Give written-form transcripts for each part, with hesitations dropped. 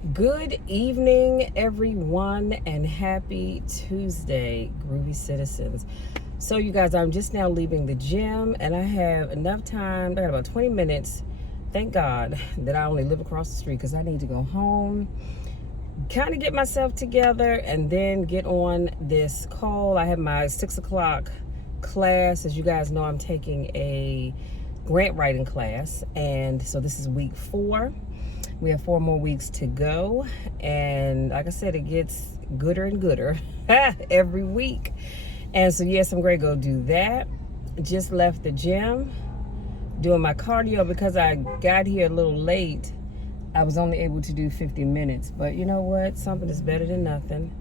Good evening, everyone, and happy Tuesday, groovy citizens. So, you guys, I'm just now leaving the gym, and I have enough time. I got about 20 minutes. Thank God that I only live across the street because I need to go home, kind of get myself together, and then get on this call. I have my 6 o'clock class. As you guys know, I'm taking a grant writing class, and so this is week 4. We have 4 more weeks to go, and like I said, it gets gooder and gooder every week. And so yes, I'm going to go do that. Just left the gym doing my cardio because I got here a little late. I was only able to do 50 minutes, but you know what? Something is better than nothing.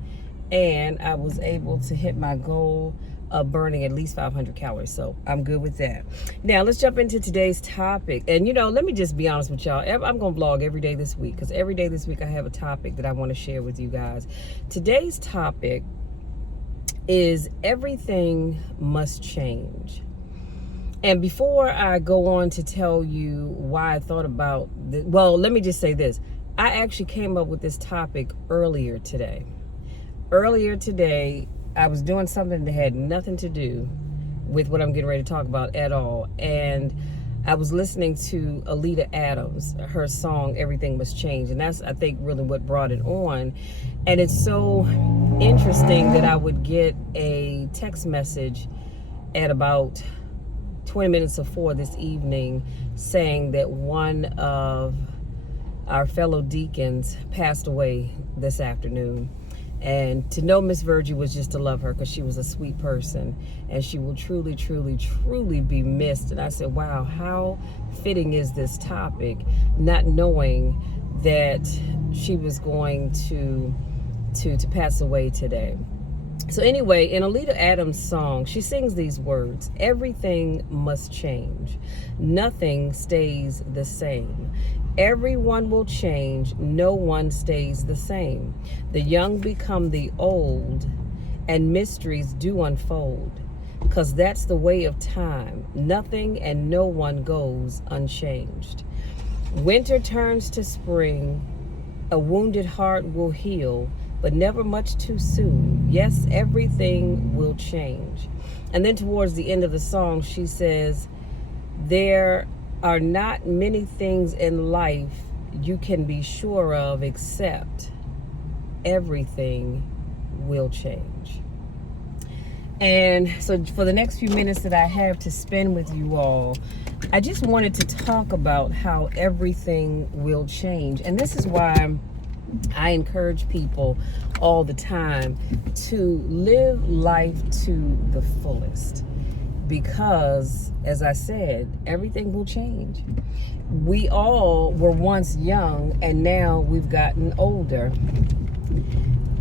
And I was able to hit my goal of burning at least 500 calories. So I'm good with that. Now let's jump into today's topic. And let me just be honest with y'all. I'm going to vlog every day this week because every day this week I have a topic that I want to share with you guys. Today's topic is everything must change. And before I go on to tell you why I thought about this, well, let me just say this. I actually came up with this topic earlier today. I was doing something that had nothing to do with what I'm getting ready to talk about at all. And I was listening to Oleta Adams, her song, Everything Must Change. And that's, I think, really what brought it on. And it's so interesting that I would get a text message at about 20 minutes of 4 this evening saying that one of our fellow deacons passed away this afternoon. And to know Miss Virgie was just to love her because she was a sweet person and she will truly, truly, truly be missed. And I said, wow, how fitting is this topic, not knowing that she was going to pass away today. So anyway, in Oleta Adams' song, she sings these words: everything must change. Nothing stays the same. Everyone will change. No one stays the same. The young become the old, and mysteries do unfold. Because that's the way of time. Nothing and no one goes unchanged. Winter turns to spring. A wounded heart will heal, but never much too soon. Yes, everything will change. And then towards the end of the song, she says, there are not many things in life you can be sure of except everything will change. And so for the next few minutes that I have to spend with you all, I just wanted to talk about how everything will change. And this is why I encourage people all the time to live life to the fullest. Because, as I said, everything will change. We all were once young, and now we've gotten older.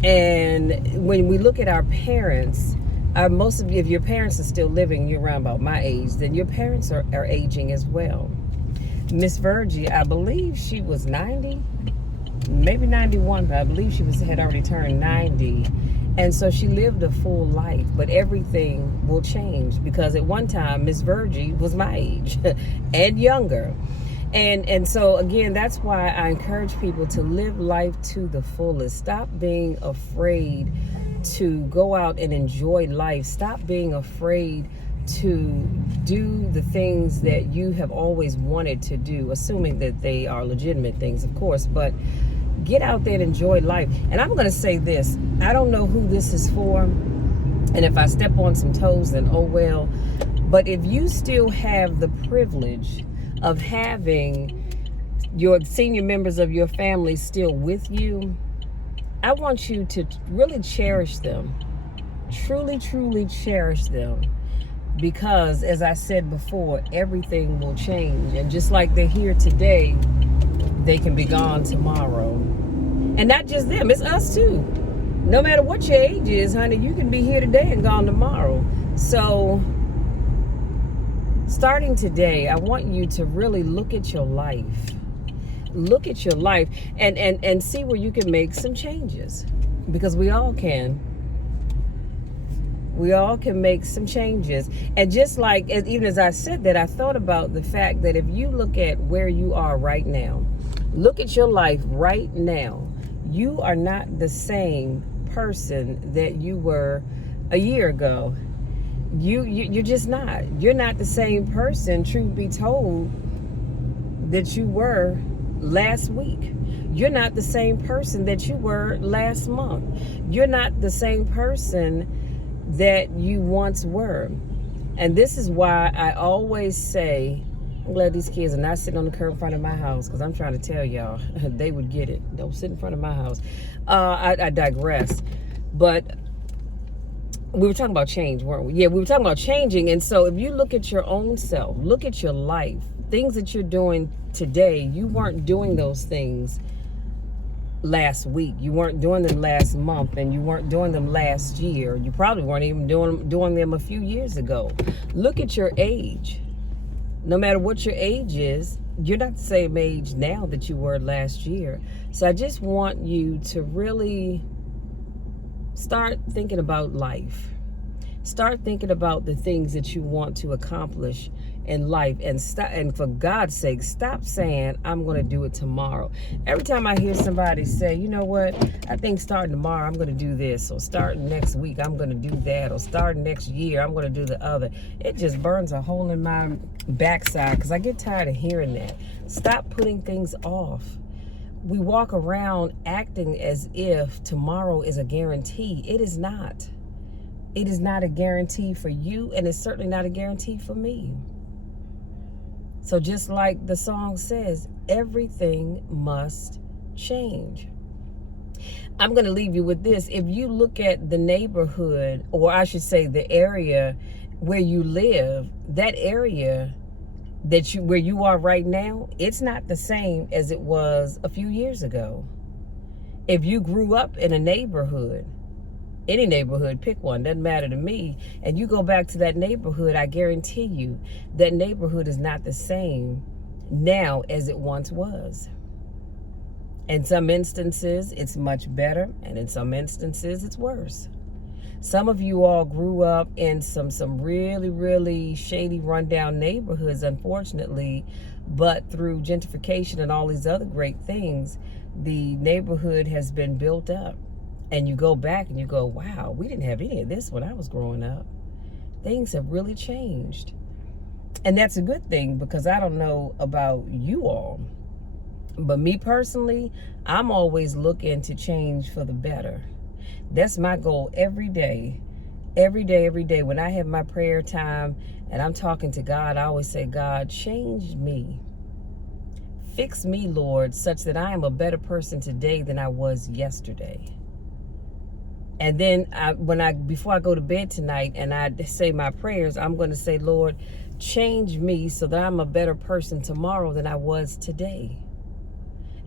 And when we look at our parents, most of you, if your parents are still living, you're around about my age, then your parents are aging as well. Miss Virgie, I believe she was 90, maybe 91, but I believe she had already turned 90. And so she lived a full life, but everything will change because at one time, Miss Virgie was my age and younger. And so, again, that's why I encourage people to live life to the fullest. Stop being afraid to go out and enjoy life. Stop being afraid to do the things that you have always wanted to do, assuming that they are legitimate things, of course, but get out there and enjoy life. And I'm going to say this. I don't know who this is for. And if I step on some toes, then oh well. But if you still have the privilege of having your senior members of your family still with you, I want you to really cherish them. Truly, truly cherish them. Because, as I said before, everything will change. And just like they're here today, they can be gone tomorrow. And not just them, it's us too. No matter what your age is, honey, you can be here today and gone tomorrow. So starting today, I want you to really look at your life. Look at your life and see where you can make some changes. Because we all can. We all can make some changes. And just like, even as I said that, I thought about the fact that if you look at where you are right now, Look at your life right now. You are not the same person that you were a year ago. You're just not. You're not the same person, truth be told, that you were last week. You're not the same person that you were last month. You're not the same person that you once were. And this is why I always say, I'm glad these kids are not sitting on the curb in front of my house, because I'm trying to tell y'all, they would get it. Don't sit in front of my house. I digress. But we were talking about change, weren't we? Yeah, we were talking about changing. And so if you look at your own self, look at your life, things that you're doing today, you weren't doing those things last week. You weren't doing them last month, and you weren't doing them last year. You probably weren't even doing them a few years ago. Look at your age. No matter what your age is, you're not the same age now that you were last year. So I just want you to really start thinking about life. Start thinking about the things that you want to accomplish in life, and for God's sake, stop saying, I'm going to do it tomorrow. Every time I hear somebody say, you know what, I think starting tomorrow, I'm going to do this, or starting next week, I'm going to do that, or starting next year, I'm going to do the other, it just burns a hole in my backside, because I get tired of hearing that. Stop putting things off. We walk around acting as if tomorrow is a guarantee. It is not. It is not a guarantee for you, and it's certainly not a guarantee for me. So just like the song says, everything must change. I'm going to leave you with this. If you look at the neighborhood, or I should say the area where you live, that area where you are right now, it's not the same as it was a few years ago. If you grew up in a neighborhood, any neighborhood, pick one, doesn't matter to me, and you go back to that neighborhood, I guarantee you that neighborhood is not the same now as it once was. In some instances, it's much better, and in some instances, it's worse. Some of you all grew up in some really, really shady, rundown neighborhoods, unfortunately, but through gentrification and all these other great things, the neighborhood has been built up. And you go back and you go, wow, we didn't have any of this when I was growing up. Things have really changed. And that's a good thing, because I don't know about you all, but me personally, I'm always looking to change for the better. That's my goal every day. Every day, every day. When I have my prayer time and I'm talking to God, I always say, God, change me. Fix me, Lord, such that I am a better person today than I was yesterday. And then before I go to bed tonight and I say my prayers, I'm going to say, Lord, change me so that I'm a better person tomorrow than I was today.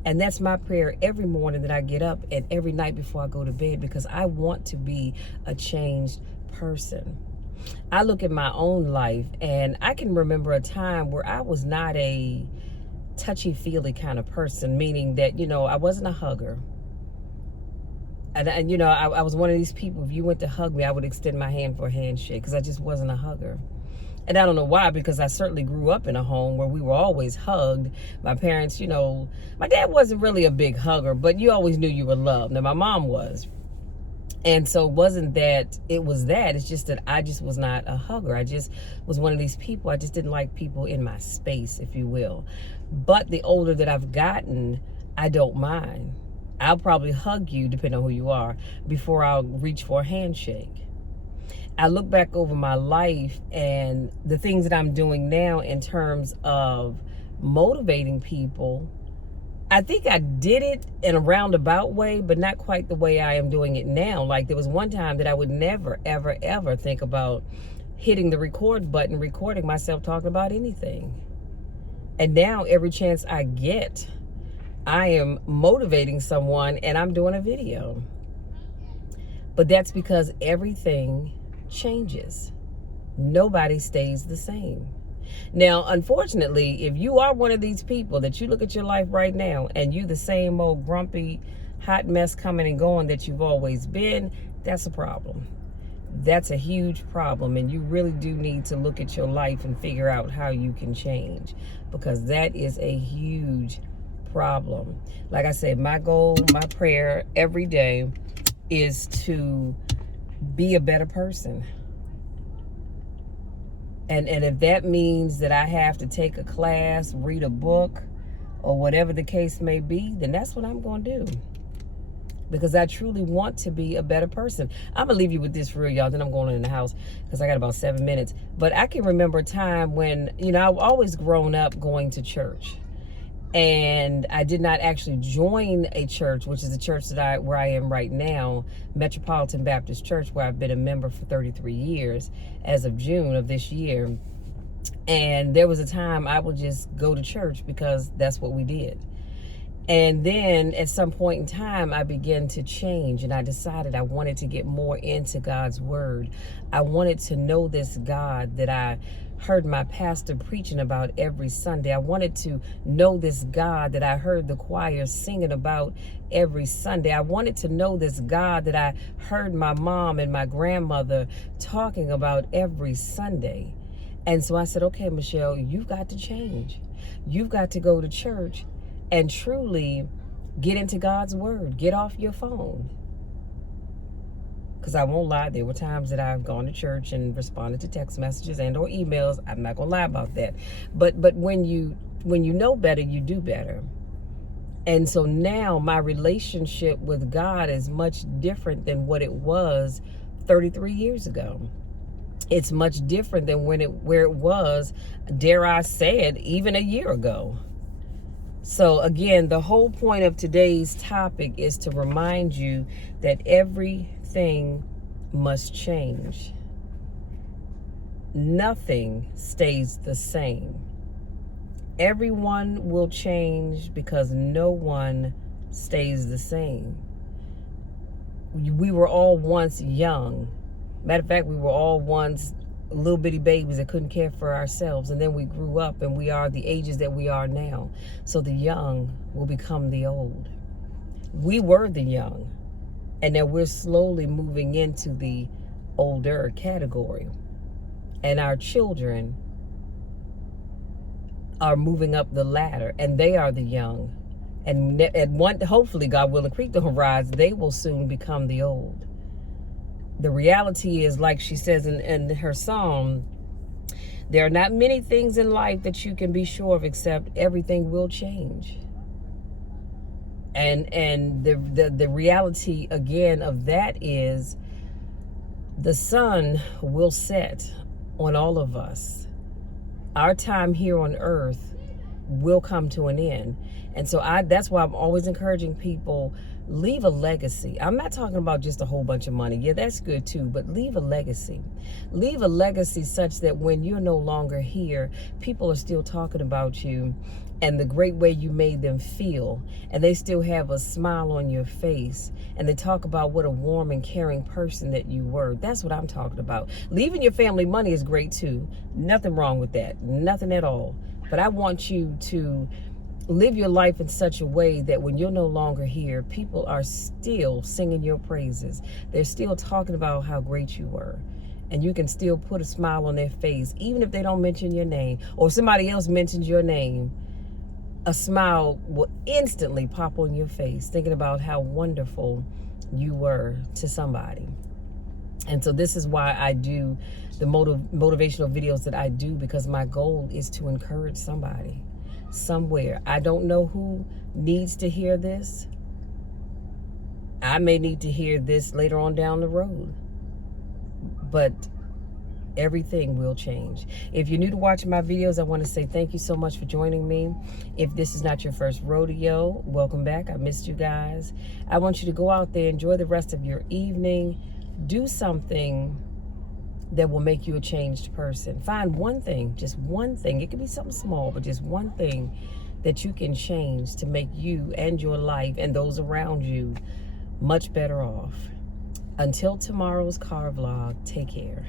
And that's my prayer every morning that I get up, and every night before I go to bed, because I want to be a changed person. I look at my own life, and I can remember a time where I was not a touchy-feely kind of person, meaning that, I wasn't a hugger. And I was one of these people, if you went to hug me, I would extend my hand for a handshake, because I just wasn't a hugger. And I don't know why, because I certainly grew up in a home where we were always hugged. My parents, my dad wasn't really a big hugger, but you always knew you were loved. Now, my mom was. And so it wasn't that it was that. It's just that I just was not a hugger. I just was one of these people. I just didn't like people in my space, if you will. But the older that I've gotten, I don't mind. I'll probably hug you, depending on who you are, before I'll reach for a handshake. I look back over my life and the things that I'm doing now in terms of motivating people. I think I did it in a roundabout way, but not quite the way I am doing it now. Like, there was one time that I would never, ever, ever think about hitting the record button, recording myself talking about anything. And now every chance I get, I am motivating someone and I'm doing a video. But that's because everything changes. Nobody stays the same. Now, unfortunately, if you are one of these people that you look at your life right now and you the same old grumpy, hot mess coming and going that you've always been, that's a problem. That's a huge problem, and you really do need to look at your life and figure out how you can change, because that is a huge problem. Like I said, my goal, my prayer every day is to be a better person. And if that means that I have to take a class, read a book, or whatever the case may be, then that's what I'm going to do. Because I truly want to be a better person. I'm going to leave you with this for real, y'all. Then I'm going in the house because I got about 7 minutes. But I can remember a time when, I've always grown up going to church. And I did not actually join a church, which is the church where I am right now, Metropolitan Baptist Church, where I've been a member for 33 years as of June of this year. And there was a time I would just go to church because that's what we did. And then at some point in time, I began to change, and I decided I wanted to get more into God's word. I wanted to know this God that I heard my pastor preaching about every Sunday. I wanted to know this God that I heard the choir singing about every Sunday. I wanted to know this God that I heard my mom and my grandmother talking about every Sunday. And so I said, okay, Michelle, you've got to change. You've got to go to church and truly get into God's word. Get off your phone. Because I won't lie, there were times that I've gone to church and responded to text messages and or emails. I'm not gonna lie about that. But when you know better, you do better. And so now my relationship with God is much different than what it was 33 years ago. It's much different than where it was, dare I say it, even a year ago. So again, the whole point of today's topic is to remind you that everything must change. Nothing stays the same. Everyone will change because no one stays the same. We were all once young. Matter of fact, we were all once little bitty babies that couldn't care for ourselves, and then we grew up and we are the ages that we are now. So the young will become the old. We were the young, and now we're slowly moving into the older category, and our children are moving up the ladder, and they are the young, and hopefully, God willing, creep the horizon, they will soon become the old. The reality is, like she says in her song, there are not many things in life that you can be sure of, except everything will change. And the reality again of that is the sun will set on all of us. Our time here on earth will come to an end. And so that's why I'm always encouraging people, leave a legacy. I'm not talking about just a whole bunch of money. Yeah, that's good too, but leave a legacy. Leave a legacy such that when you're no longer here, people are still talking about you and the great way you made them feel, and they still have a smile on your face, and they talk about what a warm and caring person that you were. That's what I'm talking about. Leaving your family money is great too. Nothing wrong with that. Nothing at all. But I want you to live your life in such a way that when you're no longer here, people are still singing your praises. They're still talking about how great you were. And you can still put a smile on their face, even if they don't mention your name, or somebody else mentions your name. A smile will instantly pop on your face, thinking about how wonderful you were to somebody. And so this is why I do the motivational videos that I do, because my goal is to encourage somebody somewhere. I don't know who needs to hear this. I may need to hear this later on down the road, but everything will change. If you're new to watching my videos, I want to say thank you so much for joining me. If this is not your first rodeo, welcome back. I missed you guys. I want you to go out there, enjoy the rest of your evening, do something that will make you a changed person. Find one thing, just one thing. It could be something small, but just one thing that you can change to make you and your life and those around you much better off. Until tomorrow's car vlog, take care.